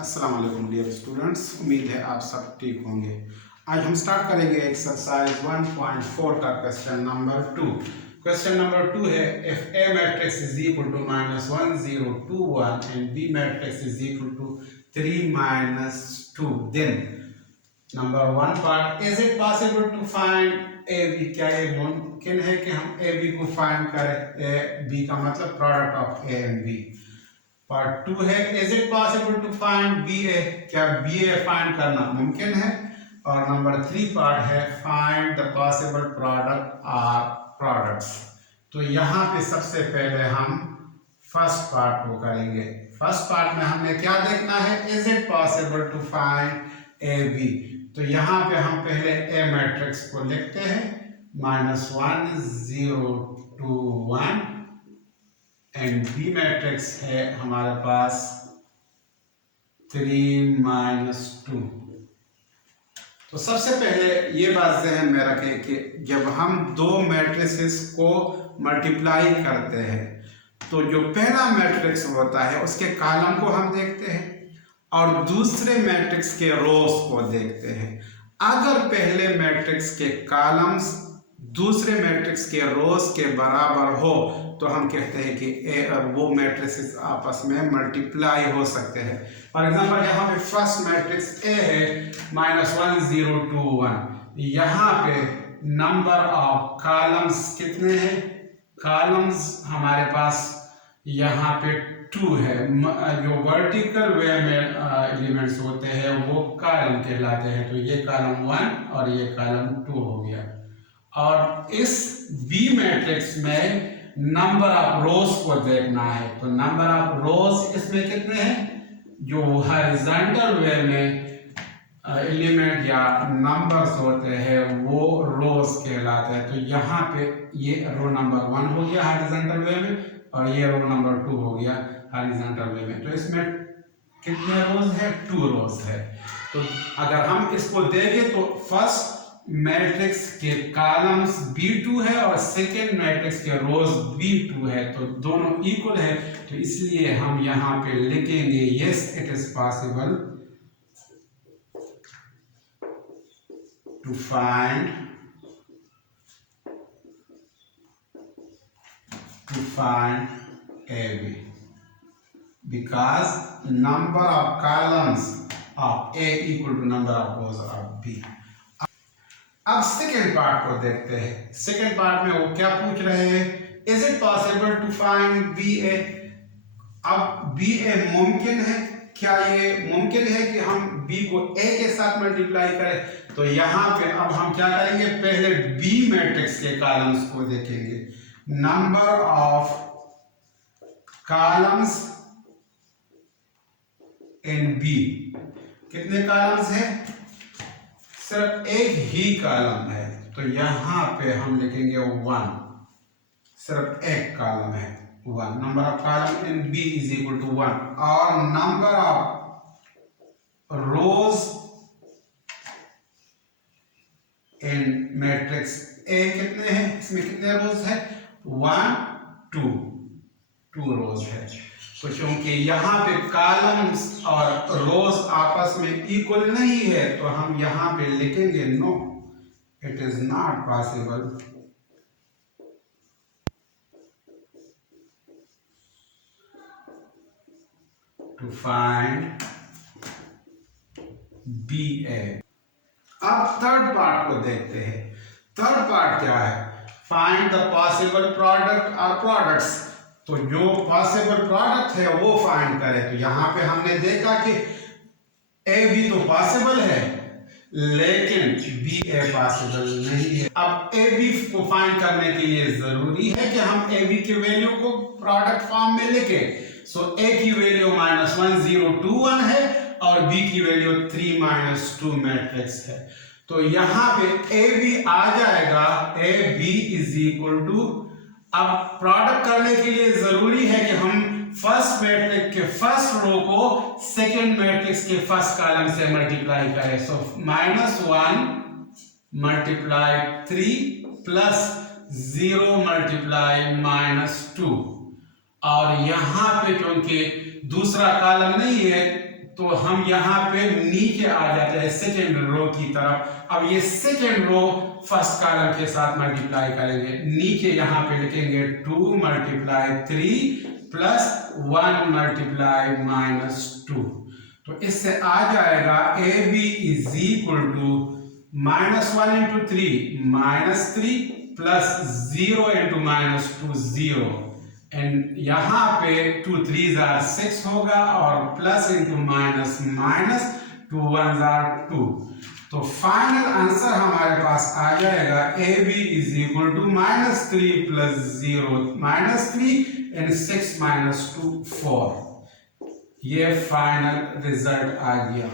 अस्सलाम वालेकुम dear students, उम्मीद है आप सब ठीक होंगे। आज हम स्टार्ट करेंगे एक्सरसाइज 1.4 का क्वेश्चन नंबर 2। क्वेश्चन नंबर 2 है if A matrix is equal to -1 0 2 1 and B matrix is equal to 3 -2 then number 1 part is it possible to find A B. क्या ये मुमकिन है कि हम ए बी को फाइंड करें? ए बी का मतलब product of A and B. Part 2 है is it possible to find B A. क्या बी ए फाइंड करना मुमकिन है? और नंबर 3 पार्ट है find the possible product or products. तो यहाँ पे सबसे पहले हम फर्स्ट पार्ट को करेंगे। फर्स्ट पार्ट में हमने क्या देखना है? Is it possible to find A B. तो यहाँ पे हम पहले ए मैट्रिक्स को लिखते हैं -1 0 2 1 एंड बी मैट्रिक्स है हमारे पास 3 -2। तो सबसे पहले ये बात ज़हन में रखें कि जब हम दो मैट्रिसेस को मल्टीप्लाई करते हैं तो जो पहला मैट्रिक्स होता है उसके कॉलम को हम देखते हैं और दूसरे मैट्रिक्स के रोज को देखते हैं। अगर पहले मैट्रिक्स के कॉलम्स दूसरे मैट्रिक्स के रोज के बराबर हो तो हम कहते हैं कि वो मैट्रिक्स आपस में मल्टीप्लाई हो सकते हैं। फॉर एग्जांपल यहाँ पे फर्स्ट मैट्रिक्स ए है -1 0 2 1। यहाँ पे नंबर ऑफ कॉलम्स कितने हैं? कॉलम्स हमारे पास यहाँ पे 2 है। जो वर्टिकल वे में एलिमेंट्स होते हैं वो कॉलम कहलाते हैं। तो ये कॉलम 1 और ये कॉलम 2 हो गया। और इस बी मैट्रिक्स में नंबर ऑफ रोज को देखना है। तो नंबर ऑफ रोज इसमें कितने हैं? जो हॉरिजॉन्टल वे में एलिमेंट या नंबर्स होते हैं वो रोज कहलाते हैं। तो यहाँ पे ये रो नंबर 1 हो गया हॉरिजॉन्टल वे में और ये रो नंबर 2 हो गया हॉरिजॉन्टल वे में। तो इसमें कितने रोज है? 2 रोज है। तो अगर हम इसको देखें तो फर्स्ट मैट्रिक्स के कॉलम्स B2 है और सेकेंड मैट्रिक्स के रोज B2 है। तो दोनों इक्वल है। तो इसलिए हम यहाँ पे लिखेंगे yes it is possible to find A B because number of columns of A equal to number of rows of B। अब सेकेंड पार्ट को देखते हैं। सेकेंड पार्ट में वो क्या पूछ रहे हैं? Is it possible to find B A. अब बी ए मुमकिन है। क्या ये मुमकिन है कि हम बी को ए के साथ मल्टीप्लाई करें? तो यहाँ पे अब हम क्या करेंगे? पहले बी मैट्रिक्स के कॉलम्स को देखेंगे। Number of columns in B, कितने कॉलम्स है? सिर्फ एक ही कॉलम है। तो यहां पे हम लिखेंगे 1। सिर्फ एक कॉलम है 1। Number of column in B is equal to 1 और number of rows in matrix A कितने हैं? इसमें कितने रोज है? 1 2 रोज है। तो क्योंकि यहाँ पे कॉलम्स और रोज आपस में इक्वल नहीं है तो हम यहाँ पे लिखेंगे no it is not possible to find B A. अब थर्ड पार्ट को देखते हैं। थर्ड पार्ट क्या है? फाइंड द पॉसिबल प्रोडक्ट और प्रोडक्ट्स। तो जो पॉसिबल प्रोडक्ट है वो फाइंड करें। तो यहाँ पे हमने देखा कि ए बी तो पॉसिबल है लेकिन बी ए पॉसिबल नहीं है। अब ए बी को फाइंड करने के लिए जरूरी है कि हम ए बी की वैल्यू को प्रोडक्ट फॉर्म में लिखें। सो ए की वैल्यू -1 0 2 1 है और बी की वैल्यू 3 -2 मैट्रिक्स है। तो यहाँ पे ए बी आ जाएगा A B is equal to. अब प्रोडक्ट करने के लिए जरूरी है कि हम फर्स्ट मैट्रिक्स के फर्स्ट रो को सेकेंड मैट्रिक्स के फर्स्ट कॉलम से मल्टीप्लाई करें। सो -1 मल्टीप्लाई 3 प्लस 0 मल्टीप्लाई -2 और यहाँ पे क्योंकि दूसरा कॉलम नहीं है तो हम यहाँ पे नीचे आ जाते हैं सेकेंड रो की तरफ। अब ये सेकेंड रो फर्स्ट कॉलम के साथ मल्टीप्लाई करेंगे। नीचे यहाँ पे लिखेंगे 2 मल्टीप्लाई 3 प्लस 1 मल्टीप्लाई -2। तो इससे आ जाएगा AB is equal to -1 into 3 -3 plus 0 into -2 0। And यहाँ पे 2 3s are 6 होगा और plus into minus minus 2 1s are 2। तो फाइनल आंसर हमारे पास आ जाएगा AB is equal to -3 plus 0 -3 and 6 -2 4। ये फाइनल रिजल्ट आ गया।